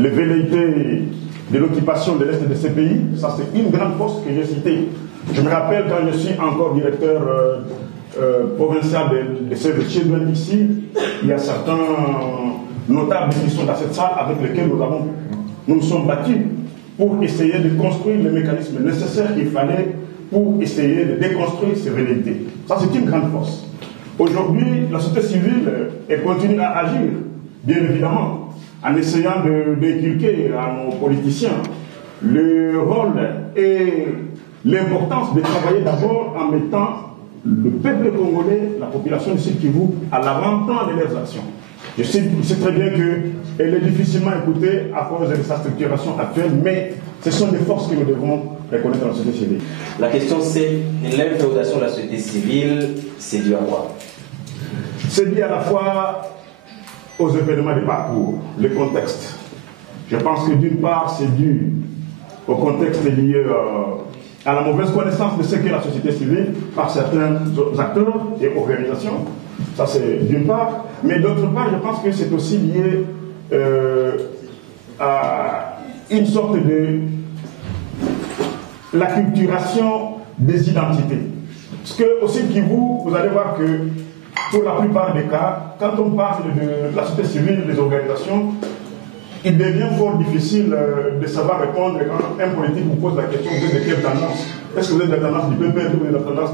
les velléités de l'occupation de l'Est de ces pays. Ça, c'est une grande force que j'ai citée. Je me rappelle quand je suis encore directeur provincial de Save the Children ici, il y a certains notables qui sont dans cette salle avec lesquels nous nous sommes battus pour essayer de construire les mécanismes nécessaires qu'il fallait pour essayer de déconstruire ces velléités. Ça, c'est une grande force. Aujourd'hui, la société civile, elle continue à agir, bien évidemment, en essayant d'inculquer à nos politiciens le rôle et l'importance de travailler d'abord en mettant le peuple congolais, la population du Sud Kivu, à l'avant-plan de leurs actions. Je sais très bien qu'elle est difficilement écoutée à cause de sa structuration actuelle, mais ce sont des forces que nous devons reconnaître dans la société civile. La question c'est, l'inféodation de la société civile, c'est dû à quoi? C'est lié à la fois aux événements de parcours, le contexte. Je pense que d'une part, c'est dû au contexte lié à la mauvaise connaissance de ce qu'est la société civile par certains acteurs et organisations. Ça, c'est d'une part. Mais d'autre part, je pense que c'est aussi lié à une sorte de l'acculturation des identités. Parce que aussi, vous allez voir que pour la plupart des cas, quand on parle de la société civile, des organisations, il devient fort difficile de savoir répondre quand un politique vous pose la question, vous êtes de quelle tendance? Est-ce que vous êtes de la tendance du PPR ou de la tendance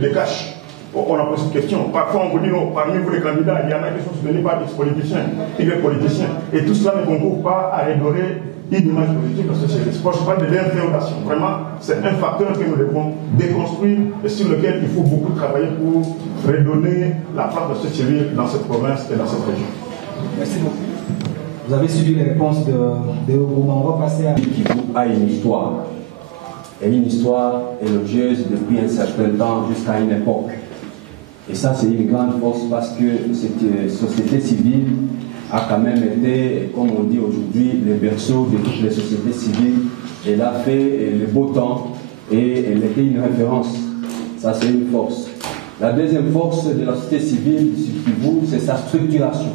des cash? On a posé cette question. Parfois, on vous dit non, parmi vous les candidats, il y en a qui sont soutenus par X politiciens, Y politiciens. Et tout cela ne concourt pas à redorer une image politique de la société. Je parle de l'inféodation. Vraiment, c'est un facteur que nous devons déconstruire et sur lequel il faut beaucoup travailler pour redonner la place de la société civile dans cette province et dans cette région. Merci beaucoup. Vous avez suivi les réponses de Ogouma. On va passer à... Kivu a une histoire. Et une histoire élogieuse depuis un certain temps jusqu'à une époque. Et ça, c'est une grande force parce que cette société civile a quand même été, comme on dit aujourd'hui, le berceau de toutes les sociétés civiles. Elle a fait le beau temps et elle était une référence. Ça, c'est une force. La deuxième force de la société civile du Sud Kivu, c'est sa structuration.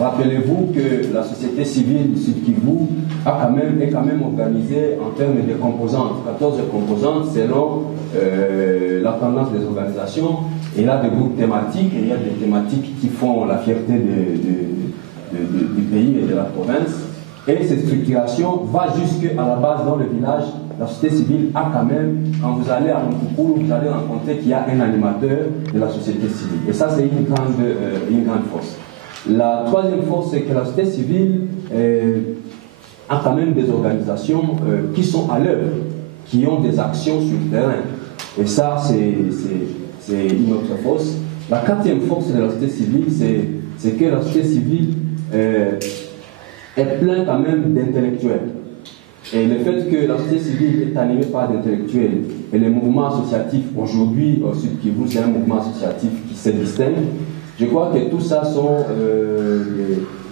Rappelez-vous que la société civile du Sud Kivu est quand même organisée en termes de composantes. 14 composantes selon la tendance des organisations. Il y a des groupes thématiques, et il y a des thématiques qui font la fierté du pays et de la province. Et cette structuration va jusqu'à la base dans le village. La société civile a quand même, quand vous allez à Mukukuru, vous allez rencontrer qu'il y a un animateur de la société civile. Et ça, c'est une grande force. La troisième force, c'est que la société civile a quand même des organisations qui sont à l'œuvre, qui ont des actions sur le terrain. Et ça, c'est une autre force. La quatrième force de la société civile, c'est que la société civile est pleine quand même d'intellectuels. Et le fait que la société civile est animée par d'intellectuels et les mouvements associatifs aujourd'hui au Sud Kivu, c'est un mouvement associatif qui se distingue. Je crois que tout ça sont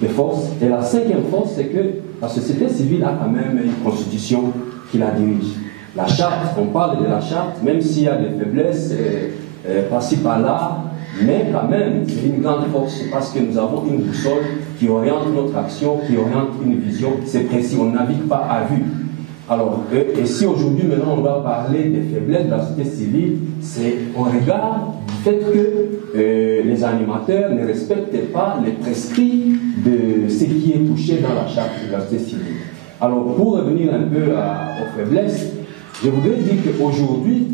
des forces. Et la cinquième force, c'est que la société civile a quand même une constitution qui la dirige. La charte, on parle de la charte, même s'il y a des faiblesses par-ci par-là, mais quand même, c'est une grande force parce que nous avons une boussole qui oriente notre action, qui oriente une vision, c'est précis, on ne navigue pas à vue. Alors, et si aujourd'hui, maintenant, on doit parler des faiblesses de la société civile, c'est au regard du fait que les animateurs ne respectent pas les prescrits de ce qui est touché dans la charte de la société civile. Alors, pour revenir un peu aux faiblesses, je voudrais dire qu'aujourd'hui,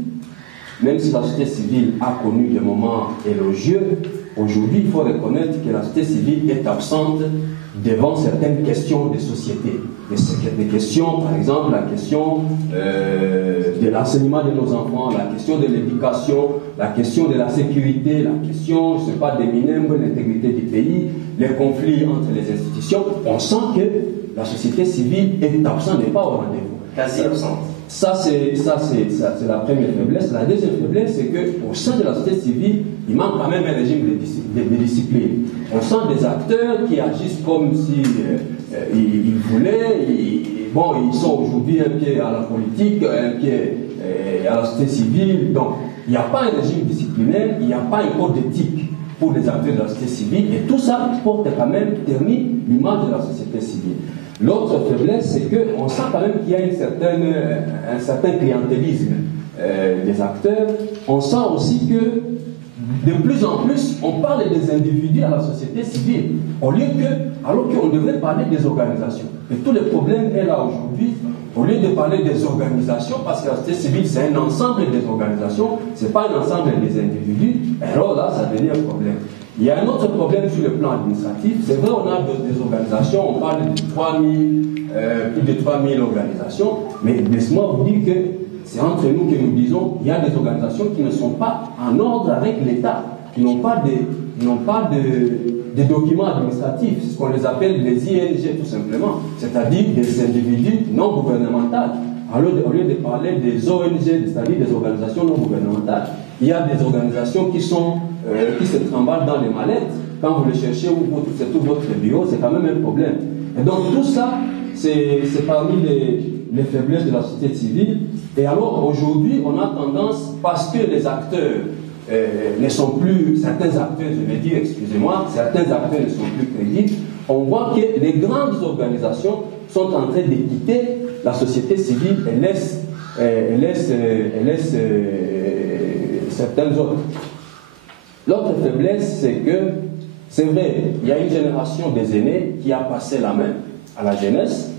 même si la société civile a connu des moments élogieux, aujourd'hui, il faut reconnaître que la société civile est absente devant certaines questions de société. Des questions, par exemple, la question de l'enseignement de nos enfants, la question de l'éducation, la question de la sécurité, la question, je ne sais pas, des mineurs, de l'intégrité du pays, les conflits entre les institutions. On sent que la société civile est absente, n'est pas au rendez-vous. Quasi absente. Ça, c'est la première faiblesse. La deuxième faiblesse, c'est qu'au sein de la société civile, il manque quand même un régime de discipline. On sent des acteurs qui agissent comme si ils voulaient. Ils sont aujourd'hui un pied à la politique, un pied à la société civile. Donc, il n'y a pas un régime disciplinaire, il n'y a pas un code d'éthique. pour les acteurs de la société civile, et tout ça porte quand même ternir l'image de la société civile. L'autre faiblesse, c'est qu'on sent quand même qu'il y a un certain clientélisme des acteurs. On sent aussi que de plus en plus, on parle des individus à la société civile, alors qu'on devrait parler des organisations. Et tout le problème est là aujourd'hui. Au lieu de parler des organisations, parce que la société civile, c'est un ensemble des organisations, ce n'est pas un ensemble des individus, alors là, ça devient un problème. Il y a un autre problème sur le plan administratif. C'est vrai, on a des organisations, on parle de plus de 3000 organisations, mais laisse-moi vous dire que c'est entre nous que nous disons qu'il y a des organisations qui ne sont pas en ordre avec l'État, qui n'ont pas de documents administratifs, c'est ce qu'on les appelle les ING tout simplement, c'est-à-dire des individus non gouvernementaux. Alors, au lieu de parler des ONG, c'est-à-dire des organisations non gouvernementales, il y a des organisations qui se trimballent dans les mallettes. Quand vous les cherchez, c'est tout votre bureau, c'est quand même un problème. Et donc tout ça, c'est parmi les faiblesses de la société civile. Et alors aujourd'hui, on a tendance, parce que les acteurs ne sont plus, certains acteurs, je vais dire, excusez-moi, certains acteurs ne sont plus crédibles, on voit que les grandes organisations sont en train de quitter la société civile et laissent certaines autres. L'autre faiblesse, c'est que, c'est vrai, il y a une génération des aînés qui a passé la main à la jeunesse,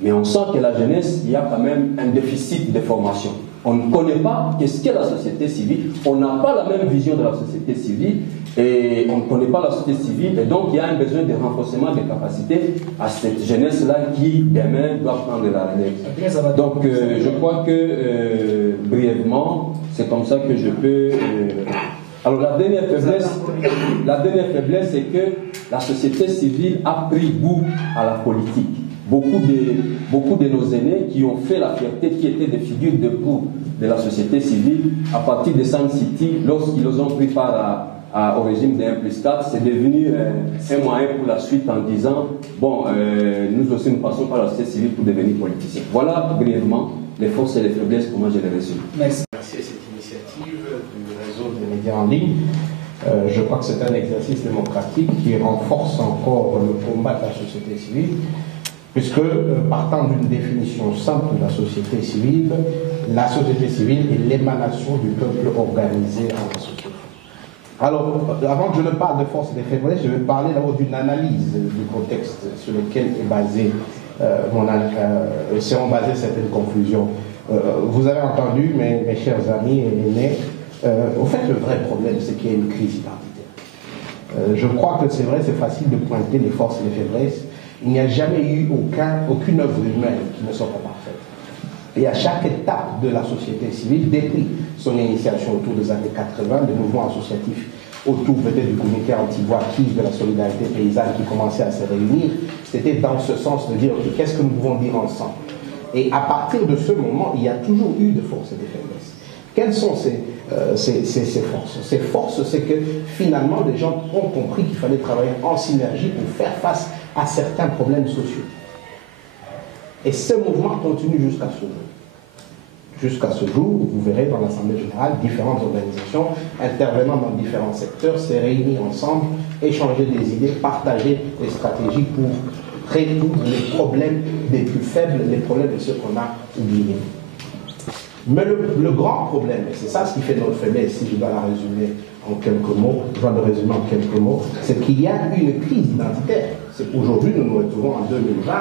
mais on sent que la jeunesse, il y a quand même un déficit de formation. On ne connaît pas qu'est-ce qu'est la société civile, on n'a pas la même vision de la société civile, et on ne connaît pas la société civile, et donc il y a un besoin de renforcement des capacités à cette jeunesse-là qui, demain, doit prendre la relève. Donc, je crois que, brièvement, c'est comme ça que je peux... Alors, la dernière faiblesse, c'est que la société civile a pris goût à la politique. Beaucoup de nos aînés qui ont fait la fierté, qui étaient des figures de proue de la société civile, à partir de Sun City, lorsqu'ils ont pris part au régime de 1+4, c'est devenu un moyen pour la suite en disant, bon, nous aussi nous passons par la société civile pour devenir politiciens. Voilà brièvement les forces et les faiblesses, comment je les résume. Merci à cette initiative du réseau des médias en ligne. Je crois que c'est un exercice démocratique qui renforce encore le combat de la société civile, puisque partant d'une définition simple de la société civile est l'émanation du peuple organisé en la société. Alors, avant que je ne parle de force et de faiblesse, je vais parler d'abord d'une analyse du contexte sur lequel est basée seront basées certaines conclusions. Vous avez entendu, mes chers amis et aînés, au fait, le vrai problème, c'est qu'il y a une crise identitaire. Je crois que c'est vrai, c'est facile de pointer les forces et les faiblesses. Il n'y a jamais eu aucune œuvre humaine qui ne soit pas parfaite. Et à chaque étape de la société civile, depuis son initiation autour des années 80, des mouvements associatifs autour peut-être du comité anti-voiture de la solidarité paysanne qui commençait à se réunir, c'était dans ce sens de dire qu'est-ce que nous pouvons dire ensemble. Et à partir de ce moment, il y a toujours eu de forces et de faiblesses. Quelles sont ces forces? Ces forces, c'est que finalement, les gens ont compris qu'il fallait travailler en synergie pour faire face à certains problèmes sociaux. Et ce mouvement continue jusqu'à ce jour. Jusqu'à ce jour, vous verrez dans l'Assemblée générale différentes organisations intervenant dans différents secteurs se réunir ensemble, échanger des idées, partager des stratégies pour résoudre les problèmes des plus faibles, les problèmes de ceux qu'on a oubliés. Mais le grand problème, et c'est ça ce qui fait notre faiblesse, si je dois la résumer en quelques mots, c'est qu'il y a une crise identitaire. C'est qu'aujourd'hui, nous nous retrouvons en 2020,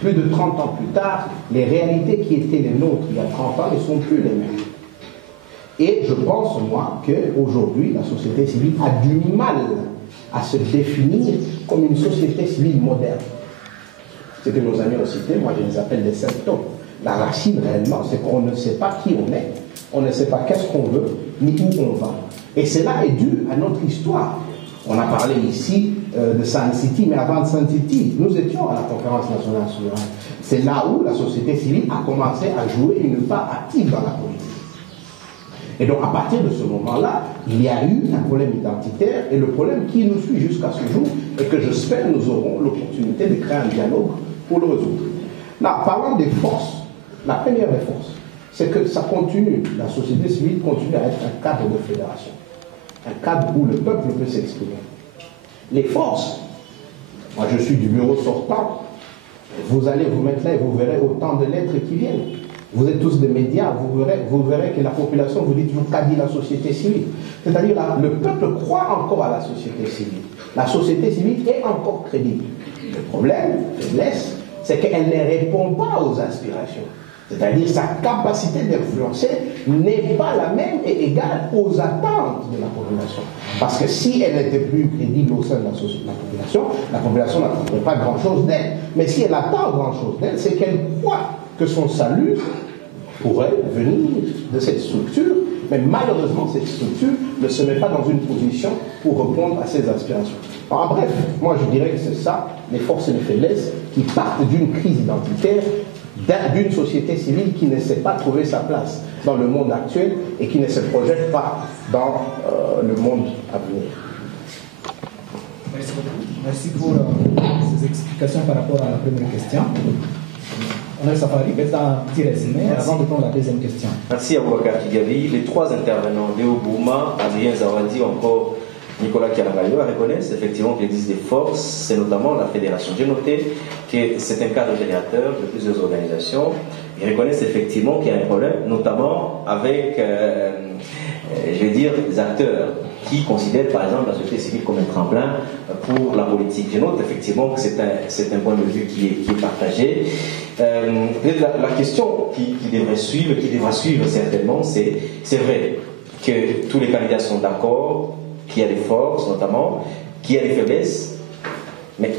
plus de 30 ans plus tard, les réalités qui étaient les nôtres il y a 30 ans ne sont plus les mêmes. Et je pense, moi, qu'aujourd'hui, la société civile a du mal à se définir comme une société civile moderne. Ce que nos amis ont cité, moi je les appelle des symptômes. La racine réellement, c'est qu'on ne sait pas qui on est, on ne sait pas qu'est-ce qu'on veut, ni où on va. Et cela est dû à notre histoire. On a parlé ici de Sun City, mais avant Sun City, nous étions à la conférence nationale souveraine. C'est là où la société civile a commencé à jouer une part active dans la politique. Et donc à partir de ce moment-là, il y a eu un problème identitaire, et le problème qui nous suit jusqu'à ce jour, et que j'espère nous aurons l'opportunité de créer un dialogue pour le résoudre. Là, parlant des forces, la première des forces, c'est que ça continue, la société civile continue à être un cadre de fédération. un cadre où le peuple peut s'exprimer. Les forces, moi je suis du bureau sortant, vous allez vous mettre là et vous verrez autant de lettres qui viennent. Vous êtes tous des médias, vous verrez que la population vous dit toujours qu'a dit la société civile. C'est-à-dire le peuple croit encore à la société civile. La société civile est encore crédible. Le problème, faiblesse, c'est qu'elle ne répond pas aux aspirations. C'est-à-dire sa capacité d'influencer n'est pas la même et égale aux attentes de la population. Parce que si elle n'était plus crédible au sein de la population n'attendrait pas grand-chose d'elle. Mais si elle attend grand-chose d'elle, c'est qu'elle croit que son salut pourrait venir de cette structure. Mais malheureusement, cette structure ne se met pas dans une position pour répondre à ses aspirations. En bref, moi je dirais que c'est ça, les forces et les faiblesses qui partent d'une crise identitaire, d'une société civile qui ne sait pas trouver sa place dans le monde actuel et qui ne se projette pas dans le monde à venir. Merci beaucoup. Merci pour ces explications par rapport à la première question. On a Safari, peut-être un petit résumé avant de prendre la deuxième question. Merci à Boubacar Kigavi. Les trois intervenants, Léo Bouma, Adrien Zawadi, encore Nicolas Kialangayo, reconnaissent effectivement qu'il existe des forces, c'est notamment la fédération. J'ai noté que c'est un cadre fédérateur de plusieurs organisations. Ils reconnaissent effectivement qu'il y a un problème, notamment avec, je vais dire, des acteurs qui considèrent par exemple la société civile comme un tremplin pour la politique. Je note effectivement que c'est un point de vue qui est partagé. La question qui devrait suivre, certainement, c'est vrai que tous les candidats sont d'accord, qu'il y a des forces notamment, qu'il y a des faiblesses, mais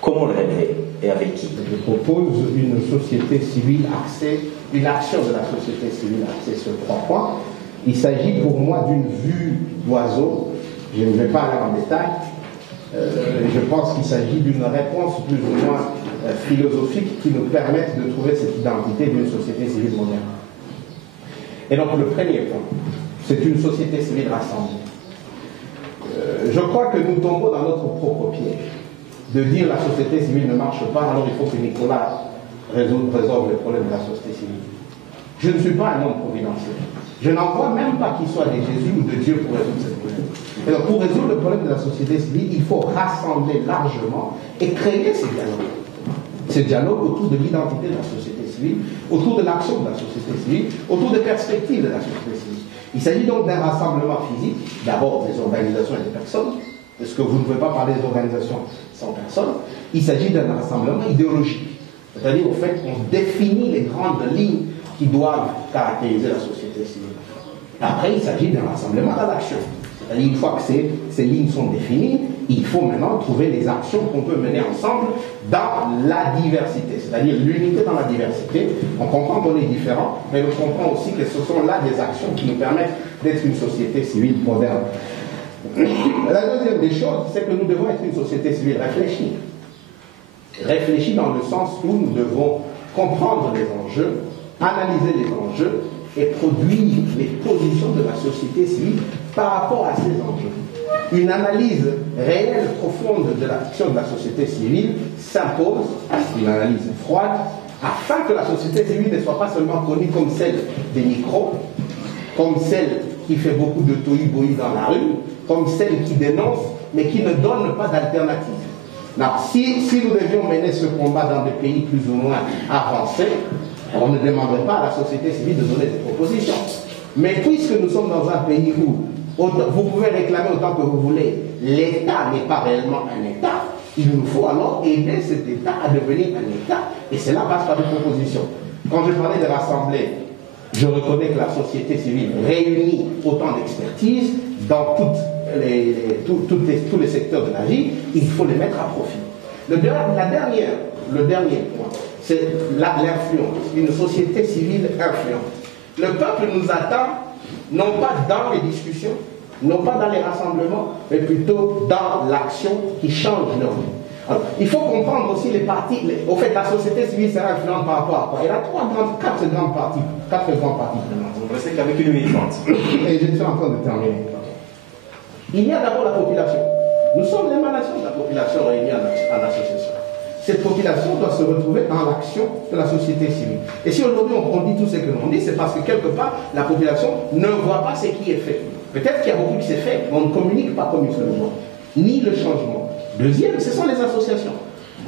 comment le relever et avec qui? Je propose une société civile axée, une action de la société civile axée sur 3 points. Il s'agit pour moi d'une vue d'oiseau. Je ne vais pas aller en détail. Je pense qu'il s'agit d'une réponse plus ou moins philosophique qui nous permette de trouver cette identité d'une société civile moderne. Et donc le premier point, c'est une société civile rassemblée. Je crois que nous tombons dans notre propre piège de dire la société civile ne marche pas, alors il faut que Nicolas résolve le problème de la société civile. Je ne suis pas un homme providentiel. Je n'en vois même pas qu'il soit de Jésus ou de Dieu pour résoudre ce problème. Et donc pour résoudre le problème de la société civile, il faut rassembler largement et créer ces dialogues. Ces dialogues autour de l'identité de la société civile, autour de l'action de la société civile, autour des perspectives de la société civile. Il s'agit donc d'un rassemblement physique, d'abord des organisations et des personnes, parce que vous ne pouvez pas parler des organisations sans personnes. Il s'agit d'un rassemblement idéologique, c'est-à-dire au fait qu'on définit les grandes lignes qui doivent caractériser la société civile. Après, il s'agit d'un rassemblement dans l'action. C'est-à-dire, une fois que ces lignes sont définies, il faut maintenant trouver les actions qu'on peut mener ensemble dans la diversité, c'est-à-dire l'unité dans la diversité. On comprend qu'on est différent, mais on comprend aussi que ce sont là des actions qui nous permettent d'être une société civile moderne. La deuxième des choses, c'est que nous devons être une société civile réfléchie. Réfléchie dans le sens où nous devons comprendre les enjeux, analyser les enjeux et produire les positions de la société civile par rapport à ces enjeux. Une analyse réelle, profonde de l'action de la société civile s'impose, une analyse froide, afin que la société civile ne soit pas seulement connue comme celle des micros, comme celle qui fait beaucoup de tohu-bohu dans la rue, comme celle qui dénonce, mais qui ne donne pas d'alternative. Si nous devions mener ce combat dans des pays plus ou moins avancés, on ne demanderait pas à la société civile de donner des propositions. Mais puisque nous sommes dans un pays où vous pouvez réclamer autant que vous voulez, l'État n'est pas réellement un État, il nous faut alors aider cet État à devenir un État, et cela passe par des propositions. Quand je parlais de rassembler, je reconnais que la société civile réunit autant d'expertise dans tous les secteurs de la vie, il faut les mettre à profit. Le dernier point, c'est l'influence, une société civile influente. Le peuple nous attend, non pas dans les discussions, non pas dans les rassemblements, mais plutôt dans l'action qui change leur vie. Alors, il faut comprendre aussi les partis. Au fait, la société civile sera influente par rapport à quoi? Il y a quatre grands partis. Vous restez qu'avec une minute 30. Et je suis en train de terminer. Il y a d'abord la population. Nous sommes l'émanation de la population réunie en association. cette population doit se retrouver dans l'action de la société civile. Et si aujourd'hui on dit tout ce que l'on dit, c'est parce que quelque part, la population ne voit pas ce qui est fait. Peut-être qu'il y a beaucoup qui s'est fait, mais on ne communique pas comme il se le voit, ni le changement. Deuxième, ce sont les associations.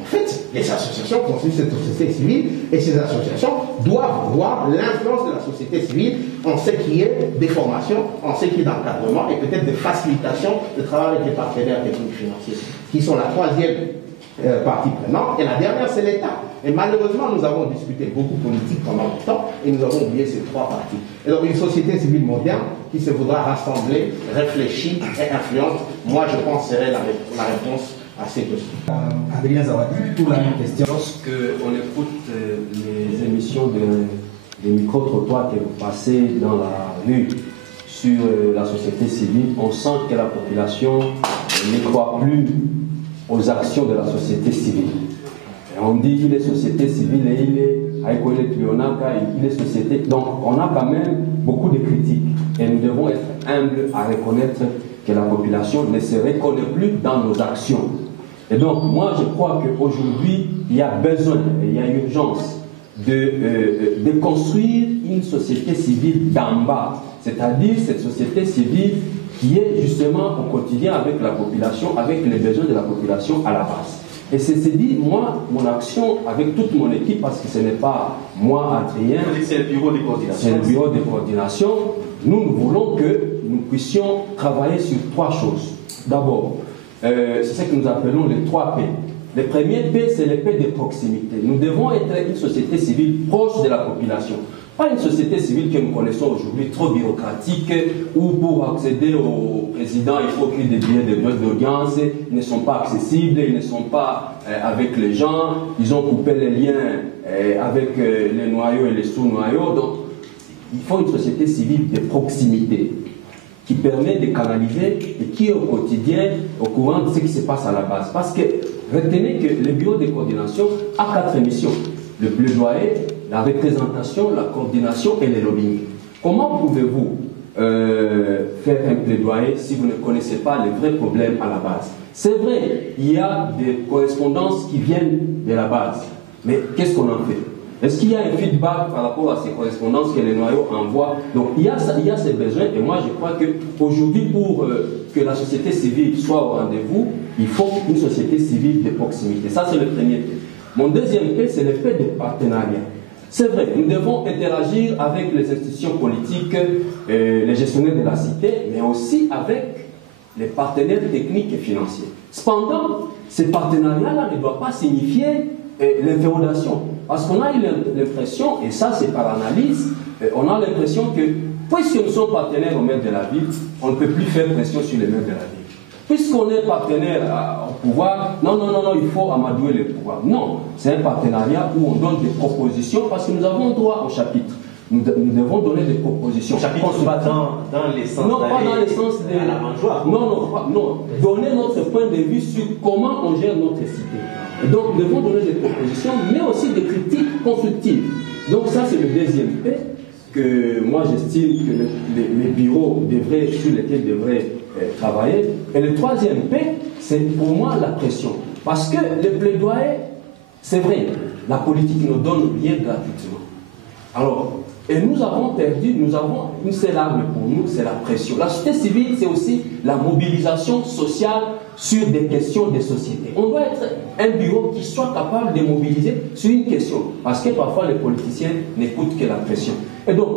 En fait, les associations constituent cette société civile et ces associations doivent voir l'influence de la société civile en ce qui est des formations, en ce qui est d'encadrement et peut-être de facilitation de travail avec les partenaires techniques financiers, qui sont la troisième partie prenante. Et la dernière, c'est l'État. Et malheureusement, nous avons discuté beaucoup politique pendant longtemps et nous avons oublié ces trois parties. Et donc, une société civile moderne qui se voudra rassembler, réfléchir et influente, moi, je pense, serait la réponse à ces questions. Adrien Zawadi, pour la même question. Lorsque on écoute les émissions des micro-trottoirs que vous passez dans la rue sur la société civile, on sent que la population ne croit plus aux actions de la société civile. Et on dit qu'il est société civile et il est société. Donc on a quand même beaucoup de critiques et nous devons être humbles à reconnaître que la population ne se reconnaît plus dans nos actions. Et donc moi je crois qu'aujourd'hui il y a besoin, il y a urgence de construire une société civile d'en bas, c'est-à-dire cette société civile qui est justement au quotidien avec la population, avec les besoins de la population à la base. Et c'est dit, moi, mon action avec toute mon équipe, parce que ce n'est pas moi, Adrien, c'est le bureau de coordination. C'est le bureau de coordination. Nous voulons que nous puissions travailler sur trois choses. D'abord, c'est ce que nous appelons les 3 P. Le premier P, c'est le P de proximité. Nous devons être une société civile proche de la population. Pas une société civile que nous connaissons aujourd'hui trop bureaucratique, où pour accéder au président, il faut qu'il y ait des billets d'audience, ils ne sont pas accessibles, ils ne sont pas avec les gens, ils ont coupé les liens avec les noyaux et les sous-noyaux. Donc, il faut une société civile de proximité qui permet de canaliser et qui est au quotidien au courant de ce qui se passe à la base. Parce que retenez que le bureau de coordination a 4 missions. Le plaidoyer, la représentation, la coordination et le lobbying. Comment pouvez-vous faire un plaidoyer si vous ne connaissez pas les vrais problèmes à la base? C'est vrai, il y a des correspondances qui viennent de la base, mais qu'est-ce qu'on en fait? Est-ce qu'il y a un feedback par rapport à ces correspondances que les noyaux envoient? Donc il y a ces besoins, et moi je crois qu'aujourd'hui, pour que la société civile soit au rendez-vous, il faut une société civile de proximité. Ça, c'est le premier P. Mon deuxième P, c'est le P de partenariat. C'est vrai, nous devons interagir avec les institutions politiques, les gestionnaires de la cité, mais aussi avec les partenaires techniques et financiers. Cependant, ces partenariats-là ne doivent pas signifier l'inféodation. Parce qu'on a eu l'impression, et ça c'est par analyse, on a l'impression que, puisque nous sommes partenaires au maire de la ville, on ne peut plus faire pression sur les maires de la ville. Puisqu'on est partenaire au pouvoir, non, il faut amadouer le pouvoir. Non, c'est un partenariat où on donne des propositions parce que nous avons droit au chapitre. Nous devons donner des propositions. Chapitre pas dans les sens. Non, pas dans les sens de la mangeoire. Non. Donner notre point de vue sur comment on gère notre cité. Et donc, nous devons donner des propositions, mais aussi des critiques constructives. Donc, ça, c'est le deuxième P que moi j'estime que les bureaux sur lesquels devraient travailler. Et le troisième P, c'est pour moi la pression. Parce que le plaidoyer, c'est vrai, la politique ne donne rien gratuitement. Alors, et nous avons une seule arme pour nous, c'est la pression. La société civile, c'est aussi la mobilisation sociale sur des questions de société. On doit être un bureau qui soit capable de mobiliser sur une question. Parce que parfois, les politiciens n'écoutent que la pression. Et donc,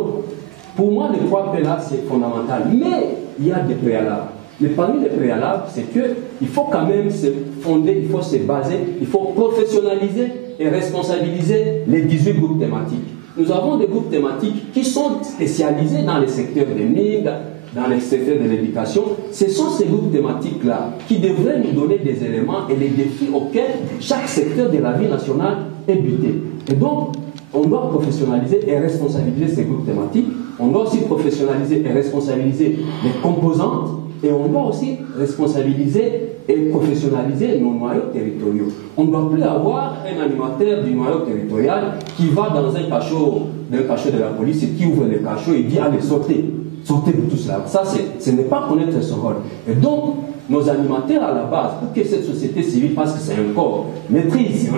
pour moi, les 3 P là, c'est fondamental. Mais il y a des préalables. Mais parmi les préalables, c'est qu'il faut quand même se fonder, il faut se baser, il faut professionnaliser et responsabiliser les 18 groupes thématiques. Nous avons des groupes thématiques qui sont spécialisés dans les secteurs des mines, dans les secteurs de l'éducation. Ce sont ces groupes thématiques-là qui devraient nous donner des éléments et les défis auxquels chaque secteur de la vie nationale est buté. Et donc, on doit professionnaliser et responsabiliser ces groupes thématiques. On doit aussi professionnaliser et responsabiliser les composantes. Et on doit aussi responsabiliser et professionnaliser nos noyaux territoriaux. On ne doit plus avoir un animateur du noyau territorial qui va dans un cachot de la police et qui ouvre le cachot et dit « Allez, sortez de tout cela ». Ça, ce n'est pas connaître son rôle. Et donc, nos animateurs à la base, pour que cette société civile, parce que c'est un corps, maîtrise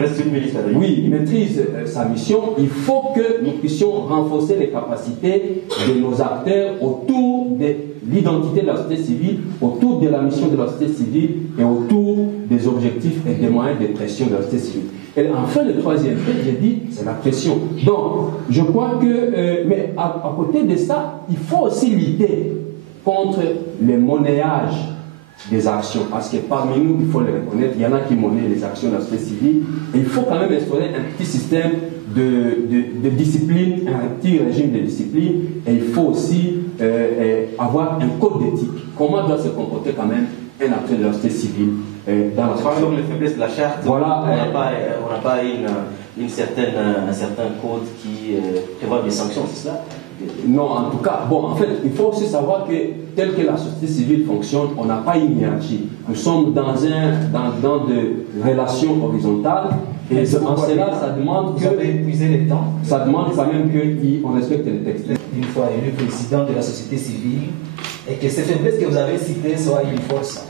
sa mission, il faut que nous puissions renforcer les capacités de nos acteurs autour de l'identité de la société civile, autour de la mission de la société civile et autour des objectifs et des moyens de pression de la société civile. Et enfin, le troisième fait, j'ai dit, c'est la pression. Donc, je crois que, mais à côté de ça, il faut aussi lutter contre le monnayage des actions, parce que parmi nous, il faut le reconnaître, il y en a qui monnaient les actions de la société civile, et il faut quand même instaurer un petit système de discipline, un petit régime de discipline, et il faut aussi avoir un code d'éthique. Comment doit se comporter quand même un acteur de la société civile dans la société. Par exemple, les faiblesses de la charte, voilà, on n'a pas un certain code qui prévoit des sanctions, c'est cela? Non, en tout cas, bon, en fait, il faut aussi savoir que tel que la société civile fonctionne, on n'a pas une hiérarchie. Nous sommes dans des relations horizontales, et en cela, ça demande vous avez épuisé le temps. Ça demande quand même qu'on respecte les textes. Une fois élu président de la société civile, et que ces faiblesses que vous avez citées soient une force.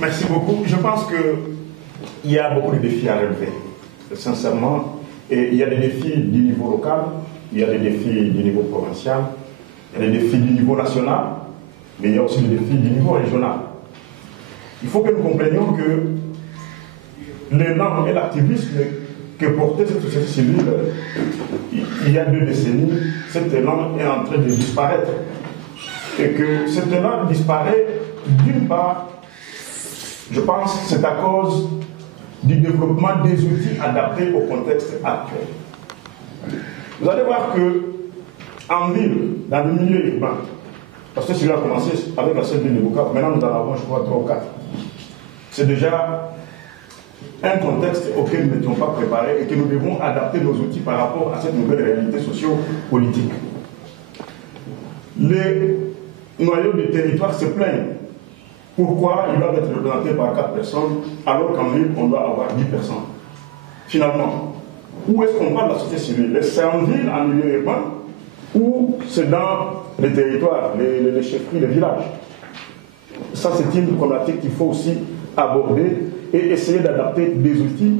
Merci beaucoup. Je pense qu'il y a beaucoup de défis à relever, sincèrement. Et il y a des défis du niveau local, il y a des défis du niveau provincial, il y a des défis du niveau national, mais il y a aussi des défis du niveau régional. Il faut que nous comprenions que l'élan et l'activisme que portait cette société civile il y a 2 décennies, cet élan est en train de disparaître. Et que cet élan disparaît, d'une part, je pense que c'est à cause du développement des outils adaptés au contexte actuel. Vous allez voir que en ville, dans le milieu urbain, parce que celui-là a commencé avec la seule ville de Bukavu, maintenant nous en avons, je crois, 3 ou 4. C'est déjà un contexte auquel nous n'étions pas préparés et que nous devons adapter nos outils par rapport à cette nouvelle réalité socio-politique. Les noyaux des territoires se plaignent. Pourquoi ils doivent être représentés par 4 personnes alors qu'en ville, on doit avoir 10 personnes? Finalement, où est-ce qu'on parle de la société civile? C'est en ville, en milieu urbain, ou c'est dans les territoires, les chefferies, les villages? Ça, c'est une problématique qu'il faut aussi aborder et essayer d'adapter des outils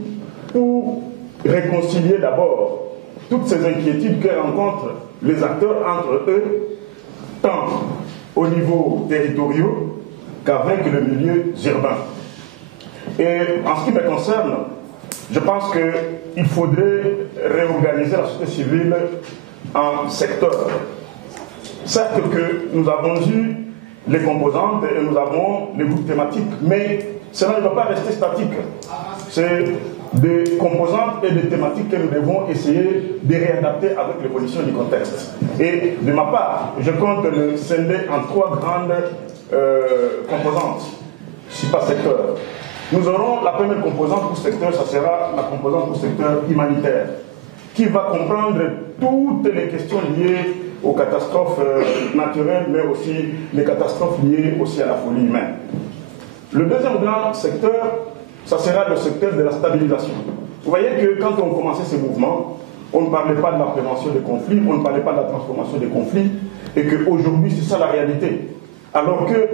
pour réconcilier d'abord toutes ces inquiétudes que rencontrent les acteurs entre eux, tant au niveau territorial qu'avec le milieu urbain. Et en ce qui me concerne, je pense qu'il faudrait réorganiser la société civile en secteurs. Certes que nous avons eu les composantes et nous avons les groupes thématiques, mais cela ne va pas rester statique. C'est des composantes et des thématiques que nous devons essayer de réadapter avec l'évolution du contexte. Et de ma part, je compte le scinder en 3 grandes composantes, si pas secteur. Nous aurons la première composante pour secteur, ça sera la composante pour secteur humanitaire, qui va comprendre toutes les questions liées aux catastrophes naturelles, mais aussi les catastrophes liées aussi à la folie humaine. Le deuxième grand secteur, ça sera le secteur de la stabilisation. Vous voyez que quand on commençait ces mouvements, on ne parlait pas de la prévention des conflits, on ne parlait pas de la transformation des conflits, et qu'aujourd'hui, c'est ça la réalité. Alors que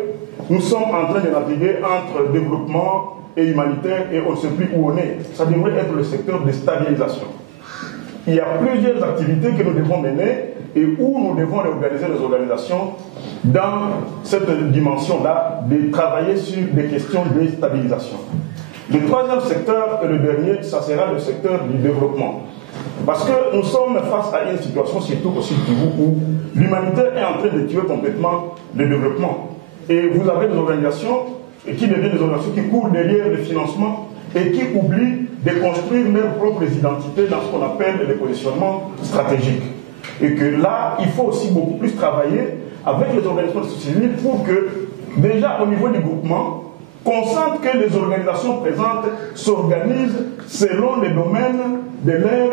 nous sommes en train de naviguer entre développement et humanitaire, et on ne sait plus où on est. Ça devrait être le secteur de stabilisation. Il y a plusieurs activités que nous devons mener et où nous devons réorganiser les organisations dans cette dimension-là, de travailler sur des questions de stabilisation. Le troisième secteur et le dernier, ça sera le secteur du développement. Parce que nous sommes face à une situation, surtout au Sud Kivu, où l'humanitaire est en train de tuer complètement le développement. Et vous avez des organisations qui deviennent des organisations qui courent derrière le financement et qui oublient de construire leurs propres identités dans ce qu'on appelle les positionnements stratégiques. Et que là, il faut aussi beaucoup plus travailler avec les organisations de société civile pour que, déjà au niveau du groupement, qu'on sente que les organisations présentes s'organisent selon les domaines de leur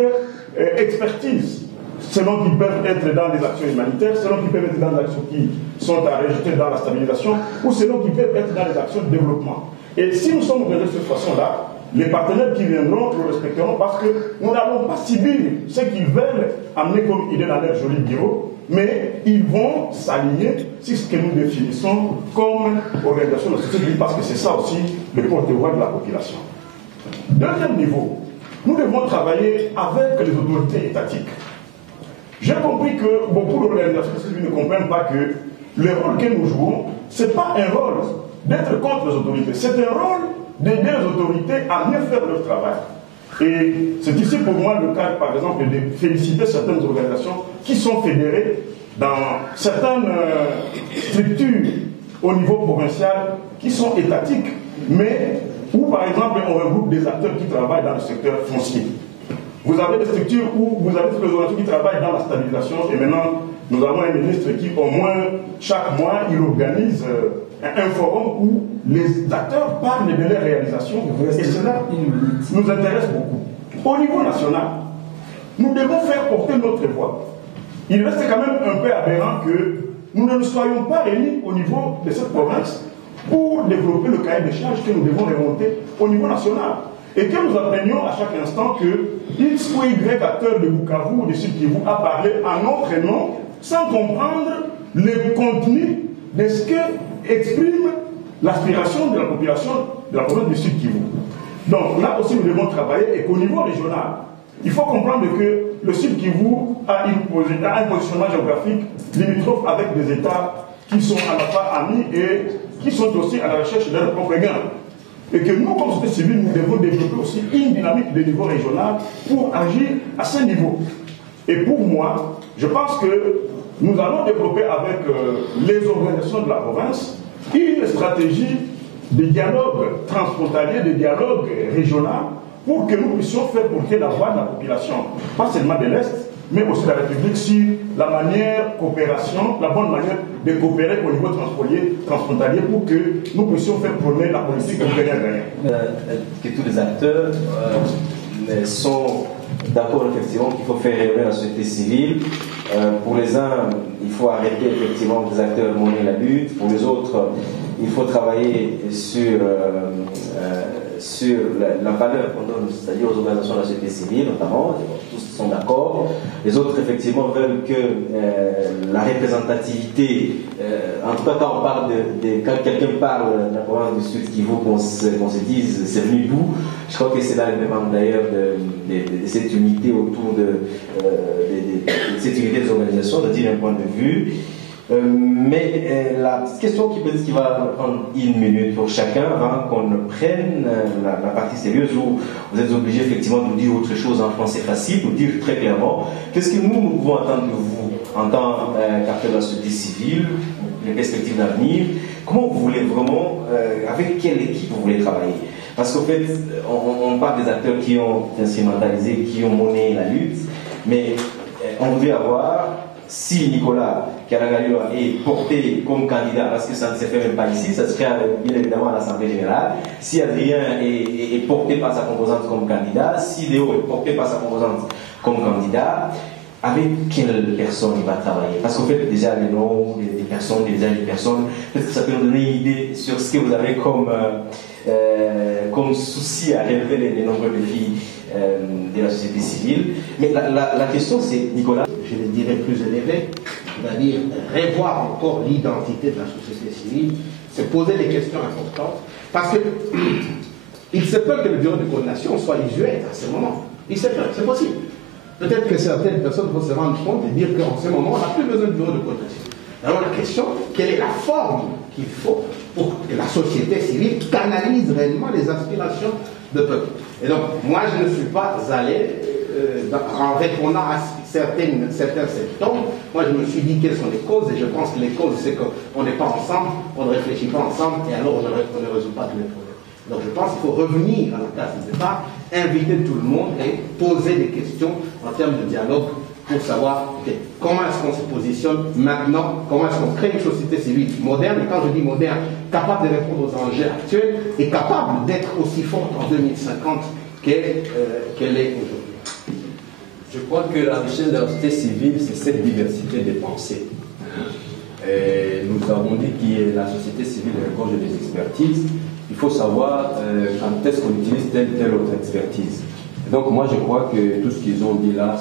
expertise, selon qu'ils peuvent être dans des actions humanitaires, selon qu'ils peuvent être dans des actions qui sont à rejeter dans la stabilisation, ou selon qu'ils peuvent être dans des actions de développement. Et si nous sommes organisés de cette façon-là, les partenaires qui viendront, nous respecterons parce que nous n'allons pas subir ce qu'ils veulent amener comme idée dans leur joli bureau, mais ils vont s'aligner sur ce que nous définissons comme organisation de la société civile, parce que c'est ça aussi le porte-voix de la population. Deuxième niveau, nous devons travailler avec les autorités étatiques. J'ai compris que beaucoup d'organisations civiles ne comprennent pas que le rôle que nous jouons, ce n'est pas un rôle d'être contre les autorités, c'est un rôle d'aider les autorités à mieux faire leur travail. Et c'est ici pour moi le cas, par exemple, de féliciter certaines organisations qui sont fédérées dans certaines structures au niveau provincial qui sont étatiques, mais où, par exemple, on regroupe des acteurs qui travaillent dans le secteur foncier. Vous avez des structures où vous avez des organisations qui travaillent dans la stabilisation, et maintenant, nous avons un ministre qui, au moins, chaque mois, il organise un forum où les acteurs parlent de leurs réalisations, et cela nous intéresse beaucoup. Au niveau national, nous devons faire porter notre voix. Il reste quand même un peu aberrant que nous ne nous soyons pas réunis au niveau de cette province pour développer le cahier de charges que nous devons remonter au niveau national. Et que nous apprenions à chaque instant que X ou Y acteur de Bukavu ou de Sud Kivu a parlé en notre nom sans comprendre le contenu de ce que exprime l'aspiration de la population de la province du Sud Kivu. Donc là aussi nous devons travailler et qu'au niveau régional, il faut comprendre que le Sud Kivu a un positionnement géographique limitrophe avec des États qui sont à la fois amis et qui sont aussi à la recherche de leur propre gain. Et que nous, comme société civile, nous devons développer aussi une dynamique de niveau régional pour agir à ce niveau. Et pour moi, je pense que nous allons développer avec les organisations de la province une stratégie de dialogue transfrontalier, de dialogue régional, pour que nous puissions faire porter la voix de la population, pas seulement de l'Est, mais aussi de la République, sur la manière coopération, la bonne manière de coopérer au niveau transfrontalier pour que nous puissions faire prôner la politique gagnant-gagnant. Que tous les acteurs sont d'accord effectivement qu'il faut faire rêver la société civile. Pour les uns, il faut arrêter effectivement que les acteurs monnaient la lutte. Pour les autres, il faut travailler sur la valeur qu'on donne, c'est-à-dire aux organisations de la société civile, notamment, tous sont d'accord. Les autres, effectivement, veulent que la représentativité, en tout cas quand on parle quand quelqu'un parle de la province du Sud Kivu, qu'on se dise c'est venu d'où, je crois que c'est là le même d'ailleurs de cette unité autour de cette unité des organisations, c'est-à-dire un point de vue. Mais la petite question qui va prendre une minute pour chacun avant qu'on prenne la partie sérieuse où vous êtes obligé effectivement de nous dire autre chose en français facile, nous dire très clairement qu'est-ce que nous pouvons attendre de vous en tant qu'acteur de la société civile, les perspectives d'avenir, comment vous voulez vraiment, avec quelle équipe vous voulez travailler. Parce qu'en fait, on parle des acteurs qui ont instrumentalisé, qui ont mené la lutte, mais on voudrait avoir, si Nicolas Kyalangalilwa est porté comme candidat, parce que ça ne se fait même pas ici, ça serait bien évidemment à l'Assemblée générale, si Adrien est porté par sa composante comme candidat, si Léo est porté par sa composante comme candidat, avec quelle personne il va travailler? Parce qu'en fait, déjà les noms des personnes, peut-être que ça peut nous donner une idée sur ce que vous avez comme souci à relever les nombreux défis de la société civile. Mais la question c'est, Nicolas, je le dirais plus élevé, c'est-à-dire revoir encore l'identité de la société civile, se poser des questions importantes, parce que il se peut que le bureau de coordination soit usuel à ce moment. Il se peut, c'est possible. Peut-être que certaines personnes vont se rendre compte et dire qu'en ce moment, on n'a plus besoin de bureau de coordination. Alors la question, quelle est la forme qu'il faut pour que la société civile canalise réellement les aspirations de peuple? Et donc, moi, je ne suis pas allé en répondant à certains symptômes. Moi, je me suis dit quelles sont les causes, et je pense que les causes, c'est qu'on n'est pas ensemble, on ne réfléchit pas ensemble, et alors on ne résout pas tous les problèmes. Donc, je pense qu'il faut revenir à la case de départ, inviter tout le monde et poser des questions en termes de dialogue pour savoir comment est-ce qu'on se positionne maintenant, comment est-ce qu'on crée une société civile moderne, et quand je dis moderne, capable de répondre aux enjeux actuels et capable d'être aussi forte en 2050 qu'elle est aujourd'hui. Je crois que la richesse de la société civile, c'est cette diversité des pensées. Et nous avons dit que la société civile regorge des expertises, il faut savoir quand est-ce qu'on utilise telle ou telle autre expertise. Donc moi je crois que tout ce qu'ils ont dit là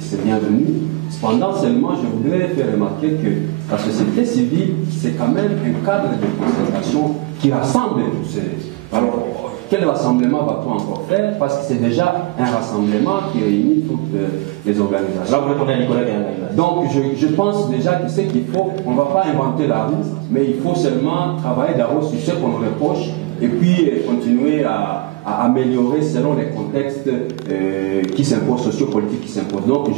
c'est bienvenu. Cependant seulement je voudrais faire remarquer que la société civile c'est quand même un cadre de concertation qui rassemble tous ces... Alors quel rassemblement va-t-on encore faire? Parce que c'est déjà un rassemblement qui réunit toutes les organisations. Là vous répondez à Nicolas. Donc je pense déjà que ce qu'il faut, on ne va pas inventer la roue, mais il faut seulement travailler d'abord sur ce qu'on nous reproche et puis continuer à améliorer selon les contextes qui s'imposent, sociopolitiques qui s'imposent. Donc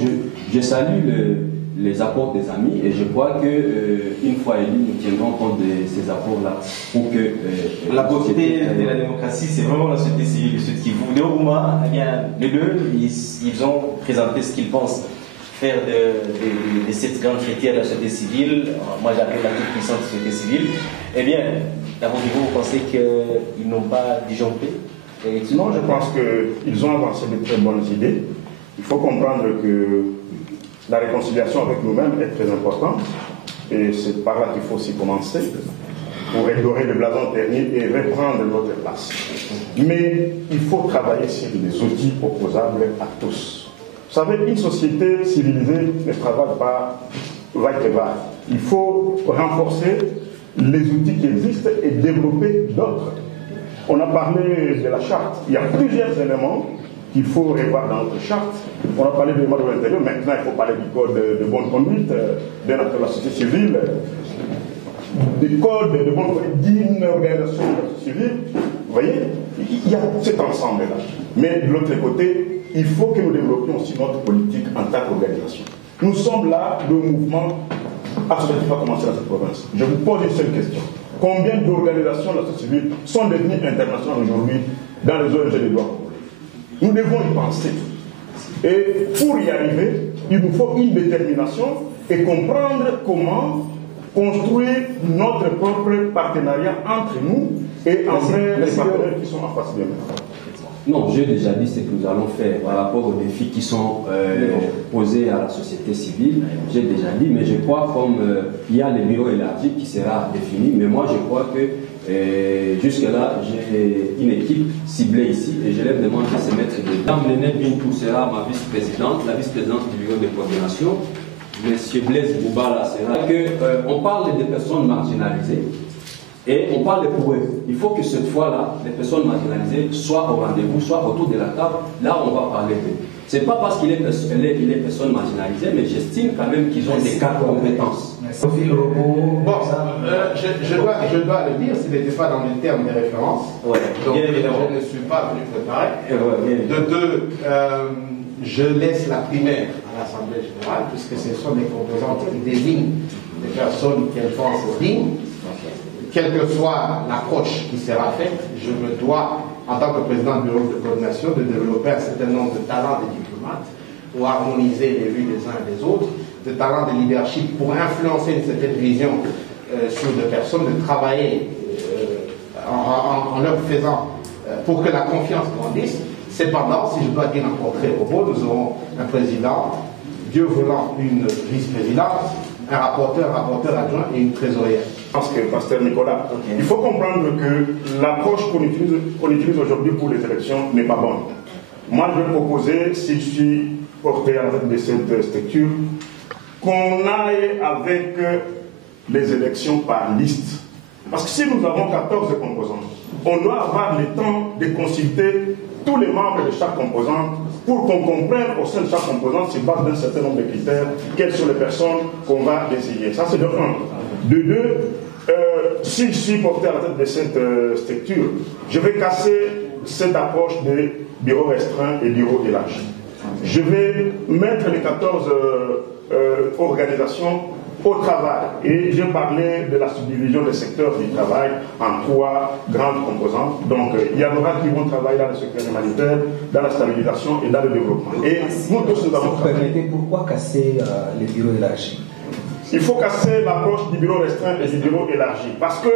je salue les apports des amis et je crois qu'une fois élus, nous tiendrons compte de ces apports-là pour que... la beauté de la démocratie, c'est vraiment la société civile du Sud Kivu. Léo Bouma, eh bien, les deux, ils ont présenté ce qu'ils pensent faire de cette grande fêtière de la société civile. Moi j'appelle la toute puissante société civile. Eh bien, d'abord vous pensez qu'ils n'ont pas disjoncté? Non, je pense qu'ils ont avancé de très bonnes idées. Il faut comprendre que la réconciliation avec nous-mêmes est très importante et c'est par là qu'il faut aussi commencer pour redorer le blason terni et reprendre notre place. Mais il faut travailler sur des outils opposables à tous. Vous savez, une société civilisée ne travaille pas va-et-va. Il faut renforcer les outils qui existent et développer d'autres. On a parlé de la charte. Il y a plusieurs éléments qu'il faut revoir dans notre charte. On a parlé du mode de l'intérieur. Maintenant, il faut parler du code de bonne conduite, de la société civile, du code de bonne conduite d'une organisation de la société civile. Vous voyez, il y a cet ensemble-là. Mais de l'autre côté, il faut que nous développions aussi notre politique en tant qu'organisation. Nous sommes là, le mouvement associatif a commencé dans cette province. Je vous pose une seule question. Combien d'organisations de la société civile sont devenues internationales aujourd'hui dans les ONG des droits congolais? Nous devons y penser. Et pour y arriver, il nous faut une détermination et comprendre comment construire notre propre partenariat entre nous et envers les partenaires qui sont en face de nous. Non, j'ai déjà dit ce que nous allons faire par rapport aux défis qui sont posés à la société civile. J'ai déjà dit, mais je crois comme il y a le bureau élargi qui sera défini, mais moi je crois que jusque-là, j'ai une équipe ciblée ici et je leur demande de se mettre dedans. Mme Bintou sera ma vice-présidente, la vice-présidente du bureau de coordination. M. Blaise Boubala sera on parle des personnes marginalisées. Et on parle de pour eux. Il faut que cette fois-là, les personnes marginalisées soient au rendez-vous, soient autour de la table. Là, on va parler d'eux. Ce n'est pas parce qu'il est personnes marginalisées, mais j'estime quand même qu'ils ont des cas de compétences. Bon, je dois le dire, ce n'était pas dans le terme de référence. Ouais, donc, je ne suis pas venu préparer. De deux, je laisse la primaire à l'Assemblée générale, puisque ce sont des composantes qui désignent des personnes qu'elles pensent dignes. Quelle que soit l'approche qui sera faite, je me dois, en tant que président du bureau de coordination, de développer un certain nombre de talents de diplomates pour harmoniser les vues des uns et des autres, de talents de leadership pour influencer une certaine vision sur des personnes, de travailler en leur faisant pour que la confiance grandisse. Cependant, si je dois dire un portrait robot, nous aurons un président, Dieu voulant une vice-présidente, un rapporteur adjoint et une trésorière. Je pense que, Pasteur Nicolas, il faut comprendre que l'approche qu'on utilise aujourd'hui pour les élections n'est pas bonne. Moi, je vais proposer, si je suis porté à la tête de cette structure, qu'on aille avec les élections par liste. Parce que si nous avons 14 composants, on doit avoir le temps de consulter tous les membres de chaque composante pour qu'on comprenne au sein de chaque composante, se base d'un certain nombre de critères, quelles sont les personnes qu'on va désigner. Ça, c'est de un. De deux, si je suis porté à la tête de cette structure, je vais casser cette approche de bureau restreint et bureau élargi. Je vais mettre les 14 organisations au travail. Et j'ai parlé de la subdivision des secteurs du travail en 3 grandes composantes. Donc, il y en aura qui vont travailler dans le secteur humanitaire, dans la stabilisation et dans le développement. Et nous tous, nous avons travaillé. Pourquoi casser les bureaux élargis? Il faut casser l'approche du bureau restreint et du bureau élargi. Parce que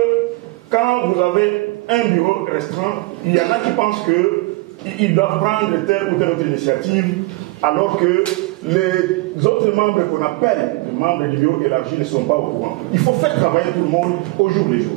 quand vous avez un bureau restreint, il y en a qui pensent qu'ils doivent prendre telle ou telle autre initiative, alors que les autres membres qu'on appelle les membres du bureau élargi ne sont pas au courant. Il faut faire travailler tout le monde au jour le jour.